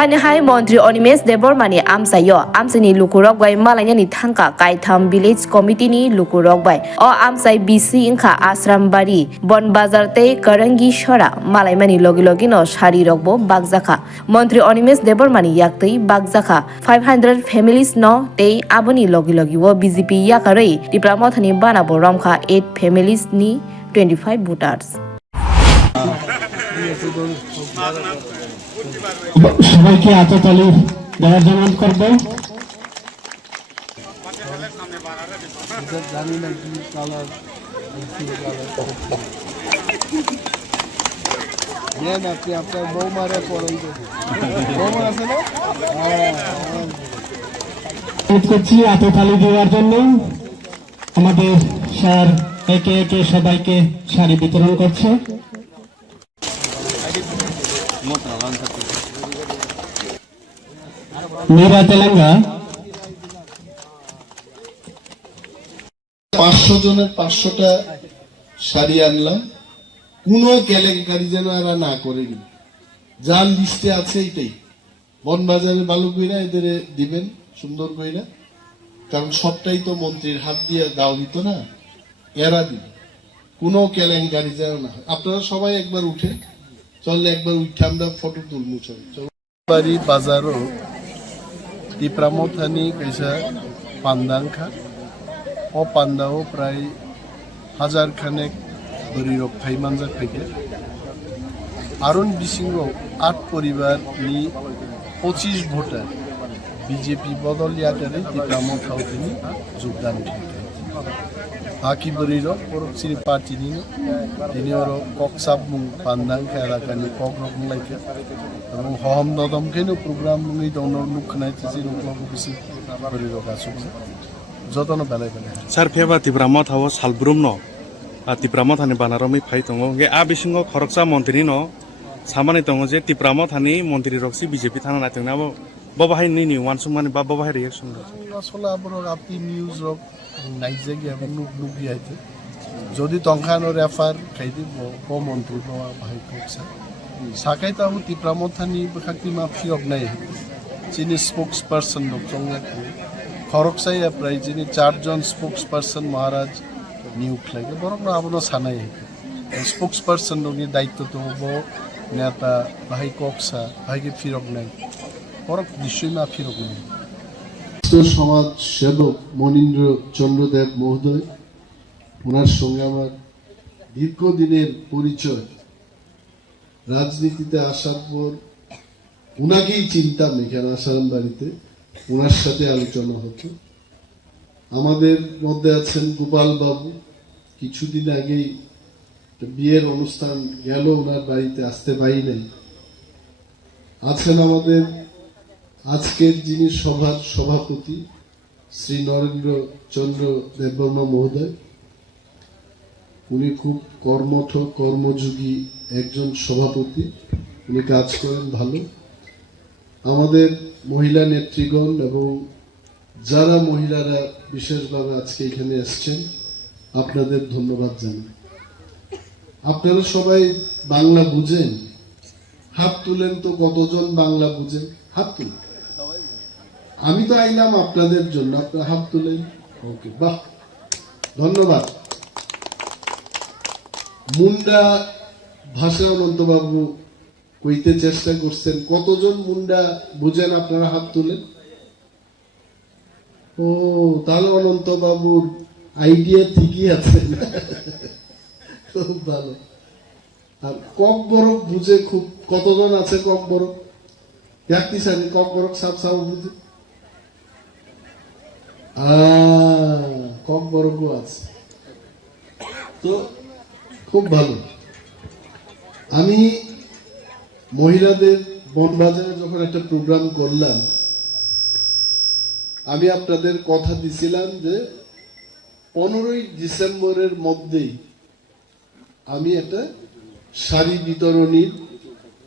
Hai Montri Onimes Debormani Amsayo, Amsani Lukurok by Malayani Tanka, Kaitam Village Committee ni Lukurok by, or Amsai BC Inka Asram Bari, Bon Bazarte, Karangi Shora, Malaymani Logilogino, Shari Rogbo, Bagzaka, Montri Onimes Debormani Yakti, Bagzaka, 500 families no, they Aboni Logilogiwo, BZP Yakare, Diplomotani Banabo Romka, 8 families ni 25 voters. সবাইকে হাততালি দেওয়ার জন্য করব। আপনার বৌমারে বৌমা আছে না করছি হাততালি দেওয়ার জন্য। আমাদের স্যার একে একে সবাইকে শাড়ি বিতরণ করছে। মেরা তেলেঙ্গা 500 জনের 500টা শাড়ি আনলাম। কোনো কেলেঙ্কারি যেন এরা না করে, যার লিস্টে আছে এইটাই বনবাজারের বালক কইরা এদের দিবেন সুন্দর কইরা, কারণ সবটাই তো মন্ত্রীর হাত দিয়ে দাও দিত না, এরা দিবে। কোনো কেলেঙ্কারি যেন না। আপনারা সবাই একবার উঠে চললে, একবার উঠে আমরা ফটো তুলবো। বাড়ি বাজারও টিপ্রামথানি কইসা পান্দাংখা ও পান্দাও প্রায় 1000 খানেক দরিরক থাইমানজা থেকে আরন বিসিংহ 8 পরিবার নি 25 ভোটার বিজেপি বদল ইয়াটারে টিপ্রামথাও তিনি যোগদান থেকে হাকি বরিরক পরোক্ষী পার্টি তিনি ওর ককসাবমুং পান্দাংখা এলাকানি কক রকম লাইকে এবং হহম দদমকেনো প্রোগ্রাম মুই দনর নুখনাইতে রকম বেশি বরিরক আসুক যতন বেলায় বেলায় সার ফেবা তিব্রামত হাও সালব্রুম ন তিব্রামত হানি বানারমি ফাই দङ গে আ বিসিङ খরকসা মন্ত্রী ন সামানি দङ যে তিব্রামত হানি মন্ত্রী রক্সি বিজেপি থানা নাইতেং না বাবাহাই নি ওয়ানসুম মানে বাবাহাই রিঅ্যাকশন আসলে আবার আপনি নিউজ রক নাইজে গিয়ে এবং নুক গিয়াইতে যদি তংখানো রেফার খাইদি ব মন্ত্রী বাবা ভাই কক্সা সাকাই তাহু তিপ্রামত হানি বখাতি মাফি অগনাই যিনি স্পোক্স পারসন দক চংলাকে খরকসাই প্রায় যিনি 4 জন স্পোক্স পারসন মহারাজ নিয়োগ লাগে বরং আপনার সানাই স্পোক্স পারসন দনি দায়িত্ব তো হব নেতা ভাই কক্সা ভাইকে ফিরক নাই বরং নিশ্চয়ই না ফিরক নাই। সমাজ সেবক মনীন্দ্র চন্দ্রদেব মহোদয়, ওনার সঙ্গে আমার দীর্ঘদিনের পরিচয়। রাজনীতিতে আসার পর ওনাকেই চিনতাম এখানে আসারাম বাড়িতে, ওনার সাথে আলোচনা হতো। আমাদের মধ্যে আছেন গোপাল বাবু, কিছুদিন আগেই বিয়ের অনুষ্ঠান গেল, ওনার বাড়িতে আসতে পারি নাই। আছেন আমাদের আজকের যিনি সভার সভাপতি শ্রী নরেন্দ্র চন্দ্র দেববর্মা মহোদয়, উনি খুব কর্মঠ কর্মযোগী একজন সভাপতি, উনি কাজ করেন ভালো। আমাদের মহিলা নেত্রীগণ এবং যারা মহিলারা বিশেষভাবে আজকে এখানে এসছেন, আপনাদের ধন্যবাদ জানাই। আপনারা সবাই বাংলা বুঝেন? হাত তুলেন তো, কতজন বাংলা বুঝেন? হাত তুলেন। আমি তো আইলাম আপনাদের জন্য, আপনারা হাত তুলেন। ওকে, বাহ, ধন্যবাদ। মুন্ডা ভাষা অনন্তবাবু কইতে চেষ্টা করছেন, কতজন মুন্ডা বুঝেন? আপনারা হাত তুলেন। ও, তাহলে অনন্তবাবুর আইডিয়া ঠিকই আছে, খুব ভালো। আর কক বরফ বুঝে খুব, কতজন আছে কক বরফ? দেখতে সারি কক বরফ সাপ সাপ বুঝে, কক বরফও আছে, তো খুব ভালো। আমি মহিলাদের বনবাজারে যখন একটা প্রোগ্রাম করলাম, আমি আপনাদের কথা দিছিলাম যে 15ই ডিসেম্বরের মধ্যেই আমি একটা শাড়ি বিতরণীর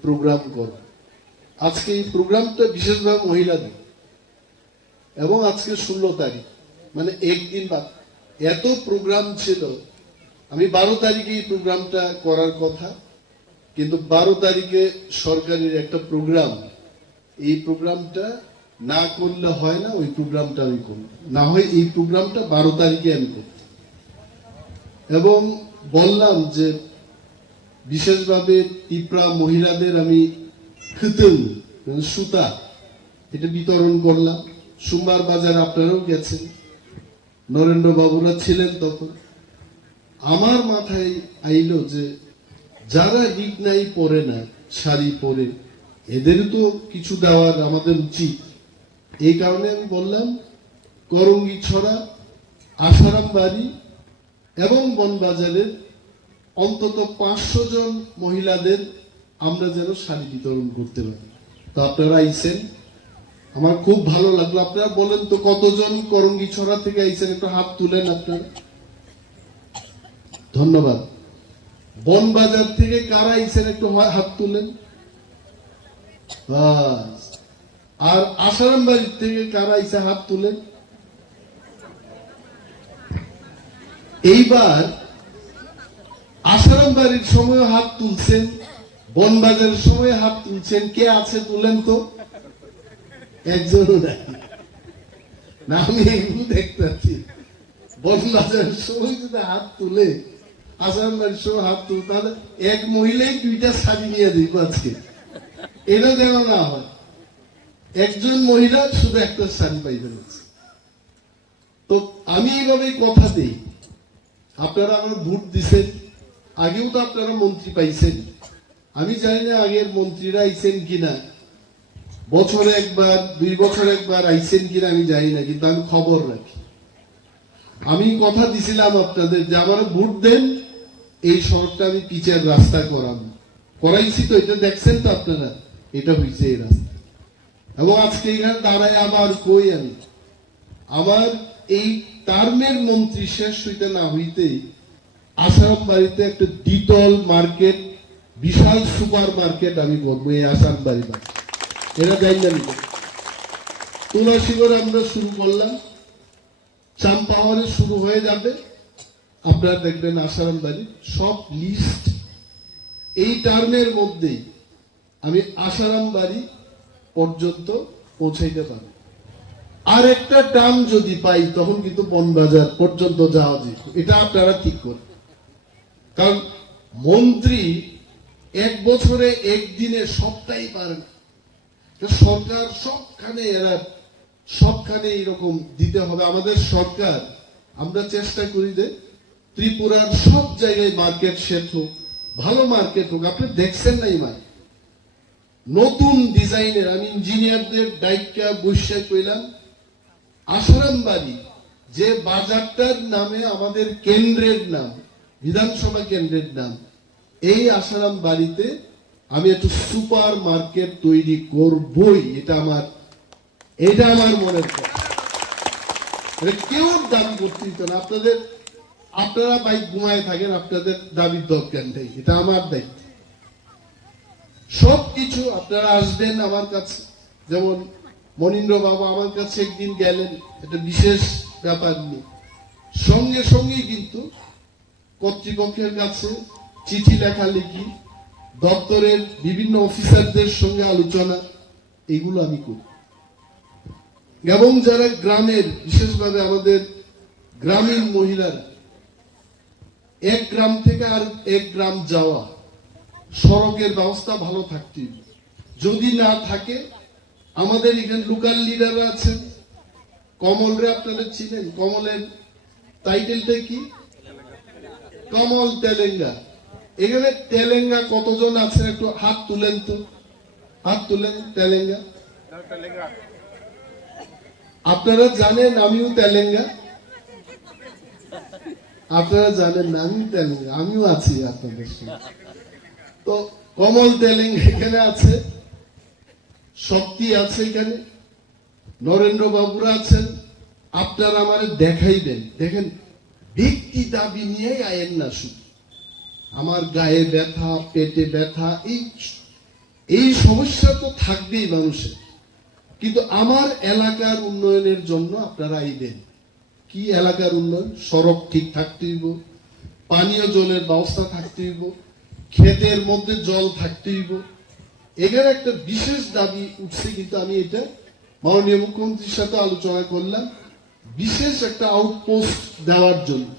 প্রোগ্রাম করব। আজকে এই প্রোগ্রামটা বিশেষভাবে মহিলাদের, এবং আজকে 16 তারিখ, মানে একদিন বাদ। এত প্রোগ্রাম ছিল, আমি 12 তারিখে এই প্রোগ্রামটা করার কথা, কিন্তু 12 তারিখে সরকারের একটা প্রোগ্রাম এই প্রোগ্রামটা না করলে হয় না, ওই প্রোগ্রামটা আমি করব, না হয় এই প্রোগ্রামটা 12 তারিখে আমি করব। এবং বললাম যে বিশেষভাবে ত্রিপুরা মহিলাদের আমি খিতং সুতা এটা বিতরণ করলাম। সোমবার বাজার আপনারাও গেছেন, নরেন্দ্র বাবুরা ছিলেন তখন। আমার মাথায় আইলো যে যারা রিগনাই পরে না, শাড়ি পরে, এদেরও তো কিছু দেওয়ার আমাদের উচিত। এই কারণে আমি বললাম করঙ্গি ছড়া, আসারাম বাড়ি এবং বনবাজারের অন্তত 500 জন মহিলাদের আমরা যেন শাড়ি বিতরণ করতে পারি। তো আপনারা আইছেন, আমার খুব ভালো লাগলো। আপনারা বলেন তো কতজন করঙ্গি ছড়া থেকে আইছেন, একটু হাত তুলেন আপনারা। ধন্যবাদ। বনবাজার থেকে কারা আইছেন একটু হাত তুলেন। বাস। আর আসারাম বাড়ির থেকে কারা আইছে হাত তুলেন। এইবার আসারাম বাড়ির সময় হাত তুলছেন, বনবাজারের সময় হাত তুলছেন, কে আছে তুলেন তো। একজনও নাই। না, আমি এগুলো দেখতে পাচ্ছি। বনবাজারের সময় যদি হাত তুলে, আসারাম বাড়ির সময় হাত তুলে, তাহলে এক মহিলাই 2টা শাড়ি নিয়ে দিব আজকে। এটা যেন না হয়, একজন মহিলা শুধু একটা শাড়ি পাইবেন। তো আমি এইভাবে কথা দিই, আপনারা আমার ভোট দিচ্ছেন, আগেও তো আপনারা মন্ত্রী পাইছেন। আমি জানি না আগের মন্ত্রীরা আইছেন কিনা, বছরে একবার 2 বছর একবার আইছেন কিনা আমি জানি না, কিন্তু আমি খবর রাখি। আমি কথা দিছিলাম আপনাদের যে আমার ভোট দেন, এই শহরটা আমি পিচের রাস্তা করাইছি। তো এটা দেখছেন তো আপনারা, এটা হয়েছে এই রাস্তা। এবং আজকে এখানে দাঁড়ায় আবার কই আমি আমার এই টার্মের মন্ত্রী শেষ হইতে না হইতেই আসারাম বাড়িতে একটা দ্বিতল মার্কেট, বিশাল সুপার মার্কেট আমি করবো এই আসারাম বাড়ি। এরা জানেন তুলাসিগড়ে আমরা শুরু করলাম, চাম্পাওয়ারে শুরু হয়ে যাবে। আপনারা দেখবেন আসারাম বাড়ি সব লিস্ট এই টার্মের মধ্যেই আমি আসারাম বাড়ি পর্যন্ত পৌঁছাইতে পারি। আর একটা টার্ম যদি পাই তখন কিন্তু বনবাজার পর্যন্ত যাওয়া যেত। এটা আপনারা ঠিক করেন, কারণ মন্ত্রী 1 বছরে 1 দিনে সবটাই পারে না। সরকার সবখানে এরকম দিতে হবে। আমাদের সরকার, আমরা চেষ্টা করি যে ত্রিপুরার সব জায়গায় মার্কেট সেট হোক, ভালো মার্কেট হোক। আপনি দেখছেন না ইমান নতুন ডিজাইনের, আমি ইঞ্জিনিয়ারদের দায়িত্ব বসে কইলাম, আসারাম বাড়ি যে বাজারটার নামে আমাদের কেন্দ্রের নাম, বিধানসভা কেন্দ্রের নাম, এই আসারাম বাড়িতে আমি একটু সুপার মার্কেট তৈরি করবই। এটা আমার মনের কথা। কেউ দাবি করতে দিত না। আপনারা ভাই ঘুমায় থাকেন, আপনাদের দাবির দরকার নেই, এটা আমার দায়িত্ব। সবকিছু আপনারা আসবেন আমার কাছে। যেমন মনীন্দ্র বাবু আমার কাছে একদিন গেলেন, এটা বিশেষ ব্যাপার নেই, সঙ্গে সঙ্গেই কিন্তু কর্তৃপক্ষের কাছে চিঠি লেখালেখি, দপ্তরের বিভিন্ন অফিসারদের সঙ্গে আলোচনা, এগুলো আমি করি। এবং যারা গ্রামের, বিশেষভাবে আমাদের গ্রামীণ মহিলারা, এক গ্রাম থেকে আর এক গ্রাম যাওয়া, সড়কের ব্যবস্থা ভালো থাকতে হবে। যদি না থাকে, আমাদের এখানে লোকাল লিডার আছেন, কমলরে আপনারা ছিলেন, কমলের টাইটেলটা কি? কমল তেলেঙ্গা। এখানে তেলেঙ্গা কতজন আছেন একটু হাত তুলেন তো, হাত তুলেন। তেলেঙ্গা আপনারা জানেন আমিও তেলেঙ্গা, আপনারা জানেন না আমিও তেলেঙ্গা, আমিও আছি আপনাদের সঙ্গে। তো কমল তেলেঙ্গা এখানে আছে, শক্তি আছে এখানে, নরেন্দ্র বাবুরা আছেন। আপনারা আমারে দেখাইবেন, দেখেন ব্যক্তি দাবি নিয়ে আয়েন না, শুধু আমার গায়ে ব্যথা, পেটে ব্যথা, এই সমস্যা তো থাকবেই মানুষের, কিন্তু আমার এলাকার উন্নয়নের জন্য আপনারা আইবেন। কি এলাকার উন্নয়ন? সড়ক ঠিক থাকতে হইব, পানীয় জলের ব্যবস্থা থাকতে হইব, ক্ষেতের মধ্যে জল থাকতে হইব, এখানে একটা বিশেষ দাবি উঠছে, কিন্তু আমি এটা মাননীয় মুখ্যমন্ত্রীর সাথে আলোচনা করলাম, বিশেষ একটা আউটপোস্ট দেওয়ার জন্য।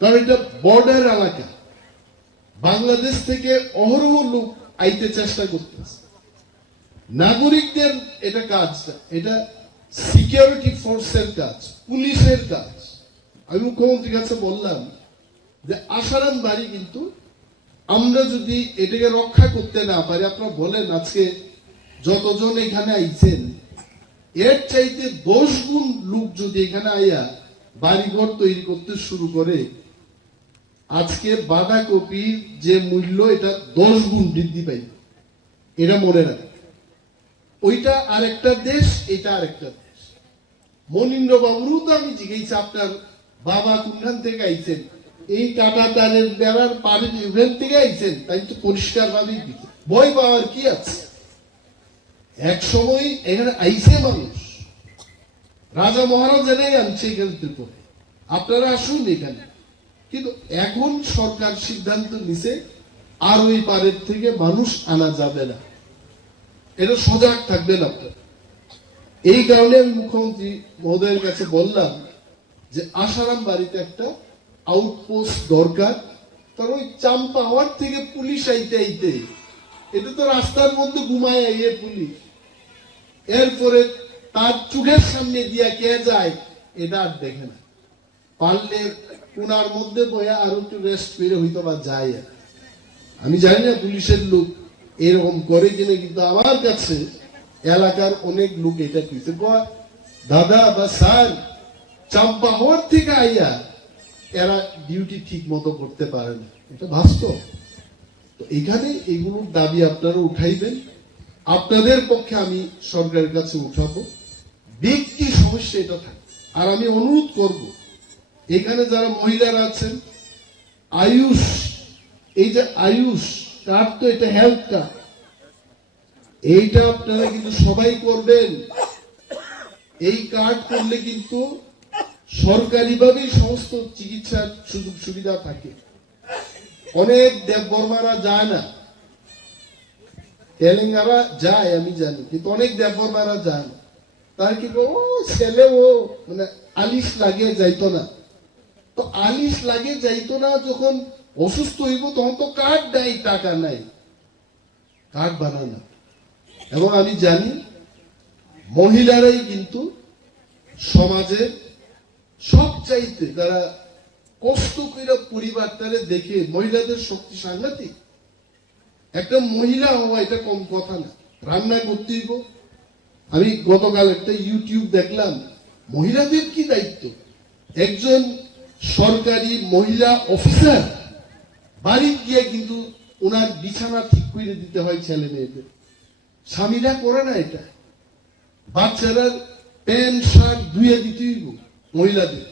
কারণ এটা বর্ডার এলাকা, বাংলাদেশ থেকে অহরহ লোক আইতে চেষ্টা করতেছে। নাগরিকদের এটা কাজ, এটা সিকিউরিটি ফোর্সের কাজ, পুলিশের কাজ। আমি মুখ্যমন্ত্রীর কাছে বললাম যে আসারাম বাড়ি কিন্তু আমরা যদি এটাকে রক্ষা করতে না পারি, আপনারা বলেন আজকে যতজন এখানে আইছেন এর চাইতে 10 গুণ লোক যদি এখানে আইয়া বাড়িঘর তৈরি করতে শুরু করে, আজকে বাঁধাকপির যে মূল্য এটা 10 গুণ বৃদ্ধি পাইবে। এটা মনে রাখ, ওইটা আরেকটা দেশ, এটা আরেকটা দেশ। মনীন্দ্র বাবুরও তো আমি জিজ্ঞেস, আপনার বাবা কোনখান থেকে আইছেন? এই কাটা তারের বেড়ার পাড়ের ইভেন্ট থেকে আইছেন, তাই তো পরিষ্কার ভাবেই দিতে ভয় পাওয়ার কি আছে। এক সময় এখানে আইছে মানুষ, রাজা মহারাজারাই আনছে এখানে ত্রিপুরা, আপনারা আসুন এখানে। কিন্তু এখন সরকার সিদ্ধান্ত নিছে আর ওই পাড়ের থেকে মানুষ আনা যাবে না, এটা সজাগ থাকবেন আপনারা। এই কারণে আমি মুখ্যমন্ত্রী মহোদয়ের কাছে বললাম যে আসারাম বাড়িতে একটা আউটপোস্ট দরকার। কারণ ওই চাম্পাওয়ার থেকে পুলিশ আইতে আইতে এটা তো রাস্তার মধ্যে ঘুমায় আইয়ে পুলিশ, এরপরে তার চোখের সামনে দিয়া কে যায় এটা আর দেখে না। পারলে কোনার মধ্যে বয়া আরো একটু রেস্ট করে হইতো বা যায়। আমি জানি না পুলিশের লোক এরকম করে কিনা, কিন্তু আমার কাছে এলাকার অনেক লোক এটা কইছে, দাদা বা স্যার চাম্পা হওয়ার থেকে আইয়া এরা ডিউটি ঠিক মতো করতে পারে না, এটা বাস্তব। তো এখানে এগুলোর দাবি আপনারা উঠাইবেন, আপনাদের পক্ষে আমি সরকারের কাছে উঠাবো। ব্যক্তি সমস্যা এটা থাকে। আর আমি অনুরোধ করব, এখানে যারা মহিলারা আছেন, আয়ুষ, এই যে আয়ুষ কার্ড, তো এটা হেলথ কার্ড, এইটা আপনারা কিন্তু সবাই করবেন। এই কার্ড করলে কিন্তু সরকারিভাবেই সমস্ত চিকিৎসার সুযোগ সুবিধা থাকে। অনেক দেববর্মারা যায় না, তেলেঙ্গানা যায় আমি জানি, কিন্তু অনেক দেববর্মারা যায় না। তার কি ও ছেলে ও মানে আলিশ লাগে যাইতো না, তো আলিশ লাগে যাইতো না, যখন অসুস্থ হইব তখন তো কার্ড নাই, টাকা নাই, কার্ড বানানো। এবং আমি জানি মহিলারাই কিন্তু সমাজের সবচাইতে, যারা কষ্ট করে পরিবারটারে দেখে, মহিলাদের শক্তি সাংঘাতিক। একটা মহিলা হওয়া এটা কম কথা না, রান্না করতে হইব। আমি গতকাল একটা ইউটিউব দেখলাম, মহিলাদের কি দায়িত্ব। একজন সরকারি মহিলা অফিসার বাড়ি গিয়ে কিন্তু ওনার বিছানা ঠিক করে দিতে হয় ছেলে মেয়েদের, স্বামীরা করে না এটা। বাচ্চারা প্যান্ট শার্ট ধুয়ে দিতে হইব মহিলাদের,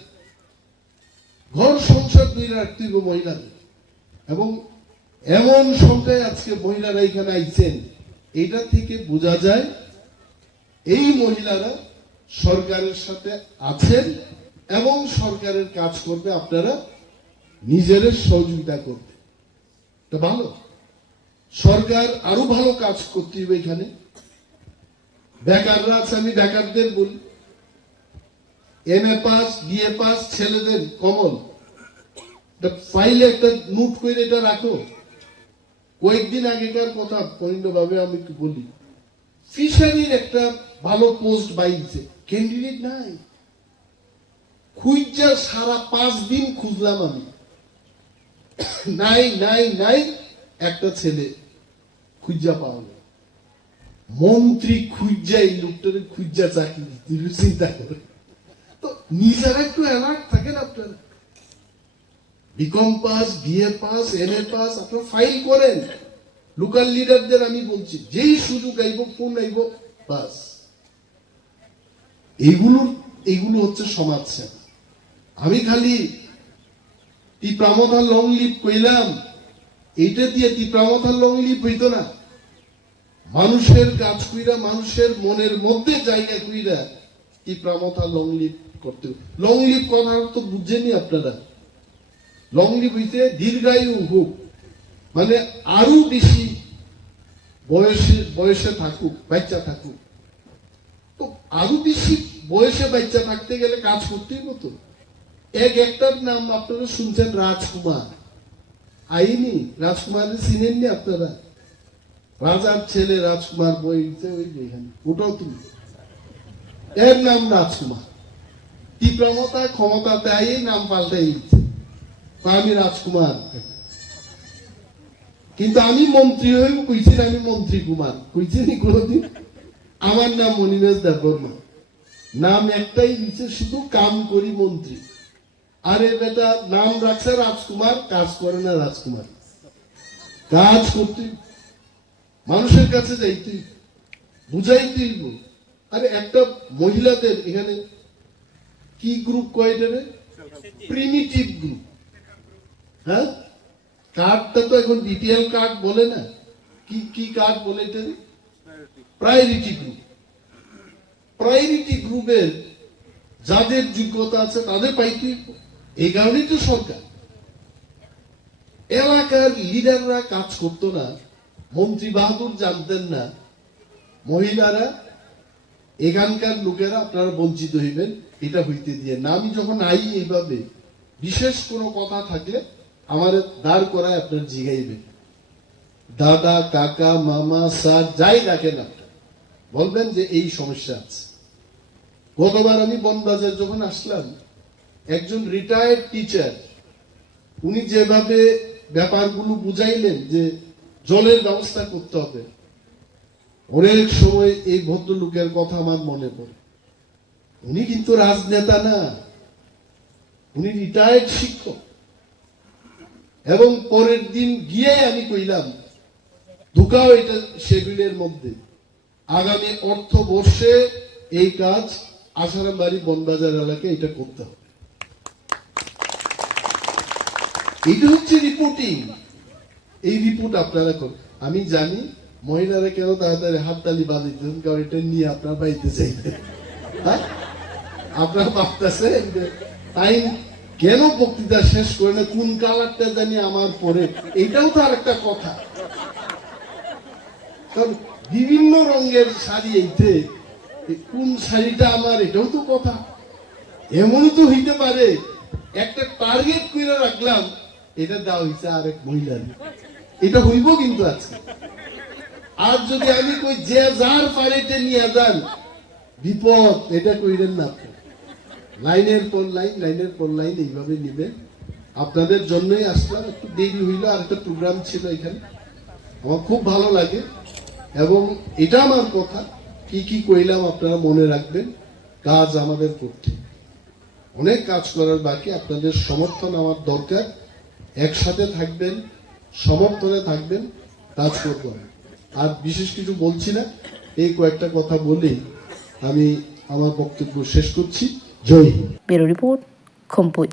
ঘর সংসার ধুয়ে রাখতে হইব মহিলাদের। এবং এমন সংখ্যায় আজকে মহিলারা এখানে আইছেন, এটা থেকে বোঝা যায় এই মহিলারা সরকারের সাথে আছেন এবং সরকারের কাজ করবে, আপনারা নিজেদের সহযোগিতা করবে। এটা ভালো, সরকার আরো ভালো কাজ করতে হবে। এখানে বেকাররা আছে, আমি বেকারদের বলি, MA পাস BA পাস ছেলেদের কমল ফাইলে একটা নোট করে এটা রাখো। কয়েকদিন আগেকার কথা পরিণভাবে আমি একটু বলি, ফিশারির একটা ভালো পোস্ট বাইছে, ক্যান্ডিডেট নাই, খুঁজা সারা 5 দিন খুঁজলাম আমি, নাই নাই নাই, একটা ছেলে খুঁজা পাওয়া গেল। মন্ত্রী খুঁজা এই লোকটারে খুঁজা চাকরি দিতে, চিন্তা করে। তো নিজেরা একটু অ্যালার্ট থাকেন আপনারা, BCom pass BA pass MA pass আপনারা ফাইল করেন। লোকাল লিডারদের আমি বলছি, যেই সুযোগ আইব, ফোন আইব, বাস। এইগুলো হচ্ছে সমাজ সেবা। আমি খালি টিপ্রামথা লং লিভ কইলাম, এইটা দিয়ে টিপ্রামথা লং লিভ হইতো না। মানুষের কাজ কইরা, মানুষের মনের মধ্যে জায়গা কইরা টিপ্রামথা লং লিভ করতে। লং লিভ কথা তো বুঝছেনই আপনারা। লং লিভ হইতে দীর্ঘায়ু হোক, মানে আরো বেশি বয়সে থাকুক, বাচ্চা থাকুক। তো আরো বেশি বয়সে বাচ্চা থাকতে গেলে কাজ করতেই মতো। একটার নাম আপনারা শুনছেন, রাজকুমার। আইনি রাজকুমারের চিনেননি আপনারা? রাজার ছেলে রাজকুমার বই ওই যেখানে, ওটাও তুমি, এর নাম রাজকুমার। তীব্রমতা ক্ষমতা দেয় নাম পাল্টাই দিচ্ছে, আমি রাজকুমার। কিন্তু আমি মন্ত্রী হয়ে কইছি আমি মন্ত্রী কুমার, কইছি নি কোনদিন? আমার নাম মনিবেশ দেববর্মা, নাম একটাই দিচ্ছে, শুধু কাম করি মন্ত্রী। আরে বেটা, নাম রাখছে রাজকুমার, কাজ করে না রাজকুমার। কাজ করতে, মানুষের কাছে যাইতে, বুঝাইতে। আরে একটা মহিলাদের এখানে কি গ্রুপ কয়টা রে? Primitive group. হ্যাঁ, কার্ডটা তো এখন বিপিএল কার্ড বলে না, কি কার্ড বলে এটা? Priority group. প্রায়োরিটি গ্রুপের যাদের যোগ্যতা আছে তাদের পাইতে, এই কারণেই তো সরকার। এলাকার লিডাররা কাজ করতো না, মন্ত্রী বাহাদুর জানতেন না, মহিলারা, এখানকার লোকেরা আপনারা বঞ্চিত হইবেন, এটা হইতে দিয়ে না। আমি যখন আই এইভাবে বিশেষ কোনো কথা থাকলে আমার দাঁড় করায় আপনার জিগাইবেন, দাদা, কাকা, মামা, স্যার, যাই ডাকেন আপনার, বলবেন যে এই সমস্যা আছে। গতবার আমি বনবাজার যখন আসলাম, একজন রিটায়ার্ড টিচার, উনি যেভাবে ব্যাপারগুলো বুঝাইলেন যে জলের ব্যবস্থা করতে হবে, অনেক সময় এই ভদ্রলোকের কথা আমার মনে পড়ে। উনি কিন্তু রাজনেতা না, উনি রিটায়ার্ড শিক্ষক। এবং পরের দিন গিয়ে আমি কইলাম, ঢুকাও এটা শেডিউলের মধ্যে, আগামী অর্থ বর্ষে এই কাজ আসারামবাড়ি বনবাজার এলাকায় এটা করতে হবে। এটা হচ্ছে রিপোর্টিং। এই রিপোর্ট আপনারা করুন। আমি জানি মহিলারা কেন তাড়াতাড়ি হাততালি বাজিতেছেন, কারণ এটা নিয়ে আপনার বাড়িতে চাইবেন। হ্যাঁ, আপনার ভাবতেছেন তাই কেন বক্তৃতা শেষ করে না, কোন কালারটা জানি আমার পরে, এটাও তো আর একটা কথা। কারণ বিভিন্ন রঙের শাড়ি, এইতে কোন শাড়িটা আমার, এটাও তো কথা। এমনও তো হইতে পারে একটা টার্গেট করে রাখলাম, এটা দেওয়া হয়েছে আরেক মহিলার, এটা হইব কিন্তু আছে। আর যদি আমি কই যে যার পারেটে নিয়ে যান, বিপদ, এটা কইলেন না। লাইনের পর লাইন, লাইনের পর লাইন এইভাবে নিবেন। আপনাদের জন্যই আসলাম, একটু দেরি হইল, আর একটা প্রোগ্রাম ছিল এখানে, আমার খুব ভালো লাগে। এবং এটা আমার কথা, কি কইলাম আপনারা মনে রাখবেন। কাজ আমাদের করতে, অনেক কাজ করার বাকি, আপনাদের সমর্থন আমার দরকার। একসাথে থাকবেন, সমর্থনে থাকবেন, কাজ করবেন। আর বিশেষ কিছু বলছি না, এই কয়েকটা কথা বলেই আমি আমার বক্তব্য শেষ করছি। জয় হিন্দ। Bureau report, খম্পুই।